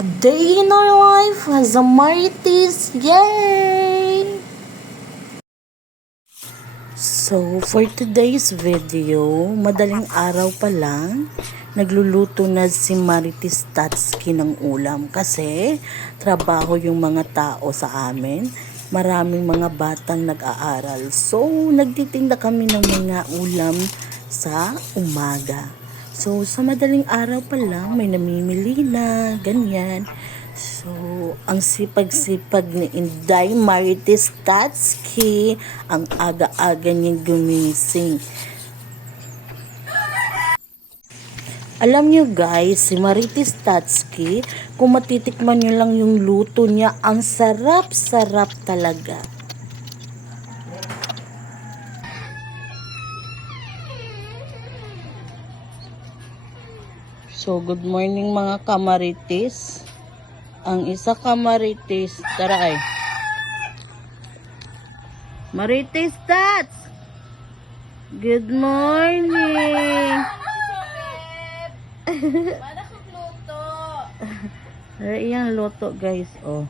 A day in our life as a Marites, yay! So, for today's video, madaling araw pa lang, nagluluto na si Marites Tatski ng ulam kasi trabaho yung mga tao sa amin. Maraming mga batang nag-aaral. So, nagtitinda kami ng mga ulam sa umaga. So, sa madaling araw pa lang, may namimili na, ganyan. So, ang sipag-sipag ni Inday Marites Tatski, ang aga-aga niyang gumising. Alam nyo guys, si Marites Tatski, kung matitikman nyo lang yung luto niya, ang sarap-sarap talaga. So, good morning mga kamarites. Ang isa kamarites, tara ay. Marites Tats! Good morning! Para sa luto. Iyang luto guys, oh.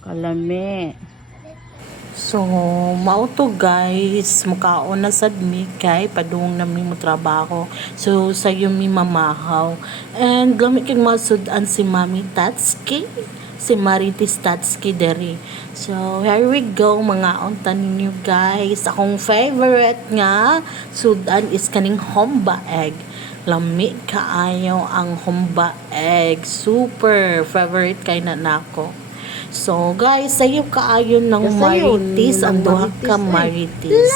Kalami. So, mauto guys, mukaon na sad mi kay padung na mi mo trabaho. So, sayo mi mamahaw. And lamig kang masudan si Mami Tatski, si Marites Tatski deri. So, here we go mga untan ninyo guys. Akong favorite nga sudan is kaning humba egg. Lami kaayo ang humba egg. Super favorite kay na nako. So guys, sayo kaayo ng Marites, ang duha ka Marites.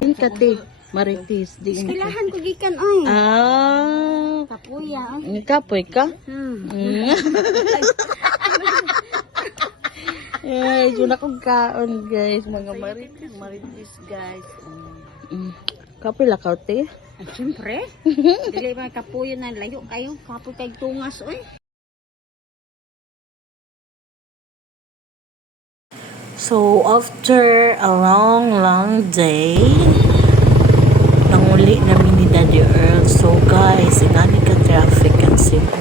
Din kate Marites di. Kailangan ko gikan oy. Kapuya. Kapoy ka? Eh, yun akong kaon guys, mga Marites guys. Kapoy lakaw te? Siyempre. Dili ba kapuyo na layo kayo. Kapoy kay tungas oy. So, after a long day, nanguli namin ni Daddy Earl. So, guys, inani ka traffic ang Cebu.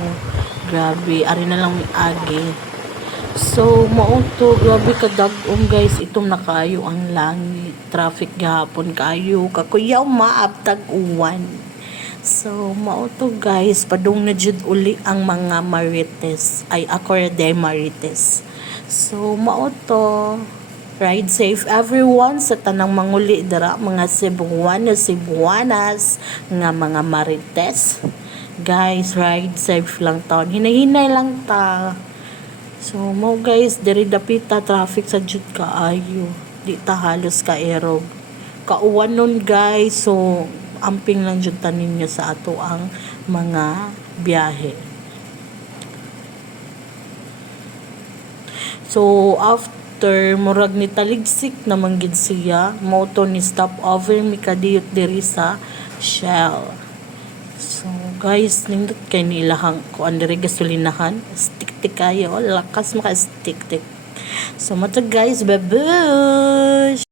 Grabe, ari na lang agi. So, maunto, grabe ka dagong guys. Itong nakayo ang langit. Traffic gahapon kayo. Kakuyaw maabtag uwan. So, maunto guys. Padung na jud uli ang mga Marites. Ay, ako de Marites. So, maunto. Ride safe everyone sa tanang manguli dara. Mga Cebuanas, nga mga Marites. Guys, ride safe lang taon. Hinay-hinay lang ta. So, mo guys, diri dapita traffic sa jud kaayo. Di ta halos ka erog. Kauwan nun guys. So, amping lang jud tanin niya sa ato ang mga biyahe. So, after murag ni taligsik na manggid siya, moto ni stop over mi kadiyot diri sa Shell. So, guys, nindot kay nilahang ko andiri gasolinahan. Stick-tik kayo. Lakas maka stick-tik. So, mata guys, babush!